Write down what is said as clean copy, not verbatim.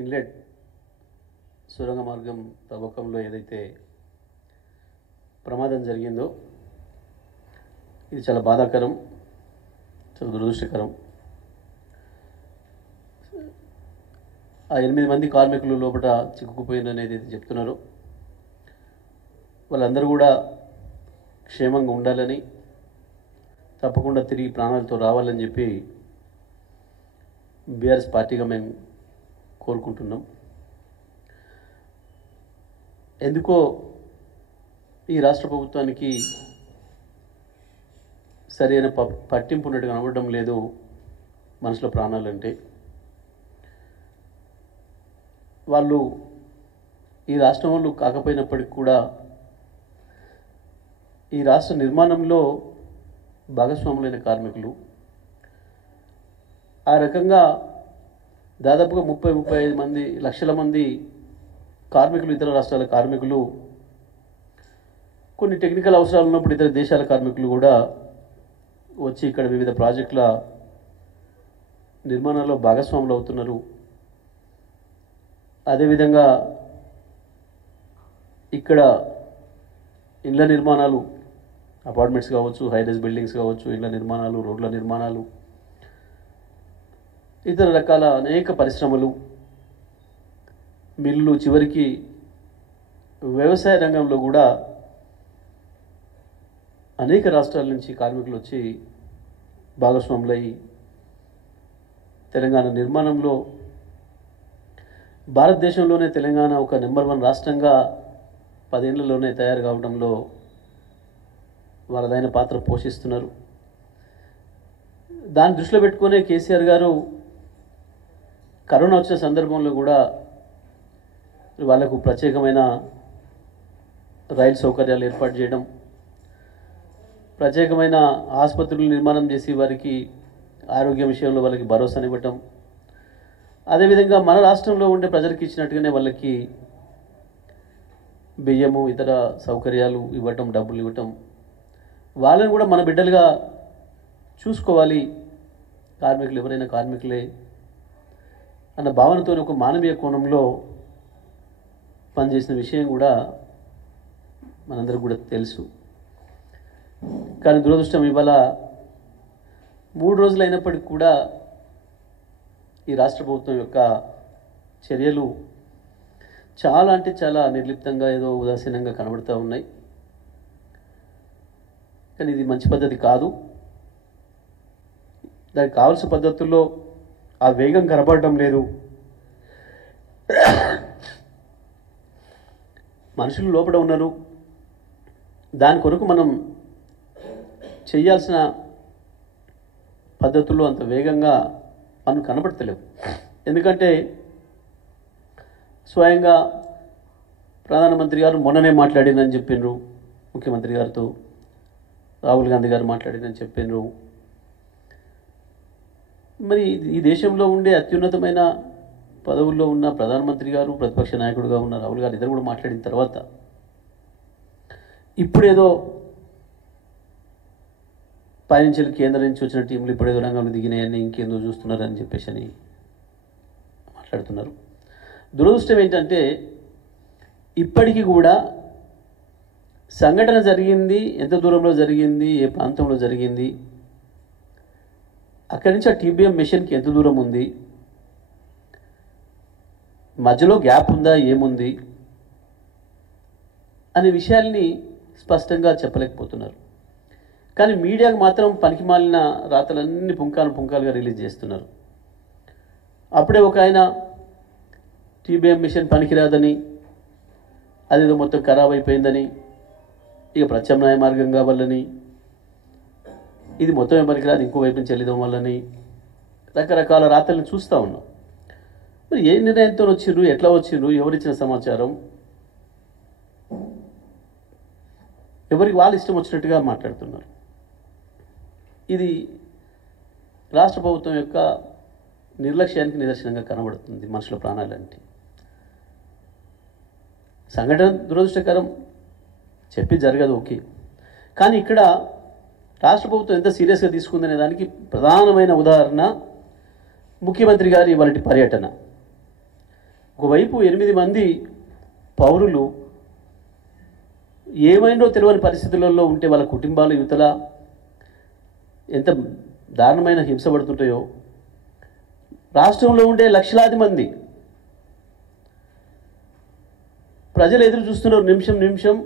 Inlet సొరంగ మార్గం తవ్వకంలో ఏదైతే ప్రమాదం జరిగిందో ఇది చాలా బాధాకరం, చాలా దురదృష్టకరం. ఆ 8 మంది కార్మికులు లోపల చిక్కుకుపోయిననేది చెప్తున్నారు. వాళ్ళందరూ కూడా క్షేమంగా ఉండాలని, తప్పకుండా తిరిగి ప్రాణాలతో రావాలని చెప్పి బీఆర్ఎస్ పార్టీగా మేము కోరుకుంటున్నాం. ఎందుకో ఈ రాష్ట్ర ప్రభుత్వానికి సరైన పట్టింపు ఉన్నట్టుగా కనబడడం లేదు మనుషుల ప్రాణాలంటే. వాళ్ళు ఈ రాష్ట్రం వాళ్ళు కాకపోయినప్పటికీ కూడా ఈ రాష్ట్ర నిర్మాణంలో భాగస్వాములైన కార్మికులు. ఆ రకంగా దాదాపుగా 30-35 లక్షల మంది కార్మికులు, ఇతర రాష్ట్రాల కార్మికులు, కొన్ని టెక్నికల్ అవసరాలు ఉన్నప్పుడు ఇతర దేశాల కార్మికులు కూడా వచ్చి ఇక్కడ వివిధ ప్రాజెక్టుల నిర్మాణంలో భాగస్వాములు అవుతున్నారు. అదేవిధంగా ఇక్కడ ఇళ్ల నిర్మాణాలు, అపార్ట్మెంట్స్ కావచ్చు, హైరైజ్ బిల్డింగ్స్ కావచ్చు, ఇళ్ల నిర్మాణాలు, రోడ్ల నిర్మాణాలు, ఇతర రకాల అనేక పరిశ్రమలు, మిల్లు, చివరికి వ్యవసాయ రంగంలో కూడా అనేక రాష్ట్రాల నుంచి కార్మికులు వచ్చి భాగస్వాములై తెలంగాణ నిర్మాణంలో, భారతదేశంలోనే తెలంగాణ ఒక నెంబర్ 1 రాష్ట్రంగా 10 ఏళ్లలోనే తయారు కావడంలో వారదైన పాత్ర పోషిస్తున్నారు. దాన్ని దృష్టిలో పెట్టుకునే కేసీఆర్ గారు కరోనా వచ్చిన సందర్భంలో కూడా వాళ్ళకు ప్రత్యేకమైన రైలు సౌకర్యాలు ఏర్పాటు చేయడం, ప్రత్యేకమైన ఆసుపత్రులు నిర్మాణం చేసి వారికి ఆరోగ్య విషయంలో వాళ్ళకి భరోసానివ్వటం, అదేవిధంగా మన రాష్ట్రంలో ఉండే ప్రజలకు ఇచ్చినట్టుగానే వాళ్ళకి బియ్యము, ఇతర సౌకర్యాలు ఇవ్వటం, డబ్బులు ఇవ్వటం, వాళ్ళని కూడా మన బిడ్డలుగా చూసుకోవాలి, కార్మికులు ఎవరైనా కార్మికులే అన్న భావనతో ఒక మానవీయ కోణంలో పనిచేసిన విషయం కూడా మనందరికీ కూడా తెలుసు. కానీ దురదృష్టం ఇవాళ 3 రోజులు అయినప్పటికీ కూడా ఈ రాష్ట్ర ప్రభుత్వం యొక్క చర్యలు చాలా అంటే చాలా నిర్లిప్తంగా, ఏదో ఉదాసీనంగా కనబడుతూ ఉన్నాయి. కానీ ఇది మంచి పద్ధతి కాదు. దానికి కావాల్సిన పద్ధతుల్లో ఆ వేగం కనపడటం లేదు. మనుషులు లోపల ఉన్నారు, దాని కొరకు మనం చేయాల్సిన పద్ధతుల్లో అంత వేగంగా మనం కనపడతలేవు. ఎందుకంటే స్వయంగా ప్రధానమంత్రి గారు మొన్ననే మాట్లాడిందని చెప్పిండ్రు, ముఖ్యమంత్రి గారితో రాహుల్ గాంధీ గారు మాట్లాడిందని చెప్పిండ్రు. మరి ఈ దేశంలో ఉండే అత్యున్నతమైన పదవుల్లో ఉన్న ప్రధానమంత్రి గారు, ప్రతిపక్ష నాయకుడిగా ఉన్న రాహుల్ గారు ఇద్దరు కూడా మాట్లాడిన తర్వాత ఇప్పుడేదో పైనుంచి కేంద్రం నుంచి వచ్చిన టీంలు ఇప్పుడేదో రంగంలో దిగినాయని, ఇంకేందో చూస్తున్నారని చెప్పేసి అని మాట్లాడుతున్నారు. దురదృష్టం ఏంటంటే ఇప్పటికీ కూడా సంఘటన జరిగింది, ఎంత దూరంలో జరిగింది, ఏ ప్రాంతంలో జరిగింది, అక్కడి నుంచి ఆ టీబీఎం మిషన్కి ఎంత దూరం ఉంది, మధ్యలో గ్యాప్ ఉందా, ఏముంది అనే విషయాల్ని స్పష్టంగా చెప్పలేకపోతున్నారు. కానీ మీడియాకు మాత్రం పనికిమాలిన రాతలన్నీ పుంకాలుగా రిలీజ్ చేస్తున్నారు. అప్పుడే ఒక ఆయన టీబీఎం మిషన్ పనికిరాదని, అదేదో మొత్తం ఖరాబ్ అయిపోయిందని, ఇక ప్రత్యామ్నాయ మార్గం కావాలని, ఇది మొత్తం పనికిరాదు ఇంకో వైపు నుంచి వెళ్ళడం వల్లని రకరకాల రాతలను చూస్తూ ఉన్నాం. మరి ఏ నిర్ణయంతో వచ్చిండ్రు, ఎట్లా వచ్చిండ్రు, ఎవరిచ్చిన సమాచారం, ఎవరికి వాళ్ళు ఇష్టం వచ్చినట్టుగా మాట్లాడుతున్నారు. ఇది రాష్ట్ర ప్రభుత్వం యొక్క నిర్లక్ష్యానికి నిదర్శనంగా కనబడుతుంది. మనుషుల ప్రాణాలంటే సంఘటన దురదృష్టకరం, చెప్పి జరగదు, ఓకే. కానీ ఇక్కడ రాష్ట్ర ప్రభుత్వం ఎంత సీరియస్గా తీసుకుందనే దానికి ప్రధానమైన ఉదాహరణ ముఖ్యమంత్రి గారి ఇవాళ పర్యటన. ఒకవైపు 8 మంది పౌరులు ఏమైందో తెలియని పరిస్థితులలో ఉంటే వాళ్ళ కుటుంబాలు యువతల ఎంత దారుణమైన హింస పడుతుంటాయో, రాష్ట్రంలో ఉండే లక్షలాది మంది ప్రజలు ఎదురు చూస్తున్నారు నిమిషం నిమిషం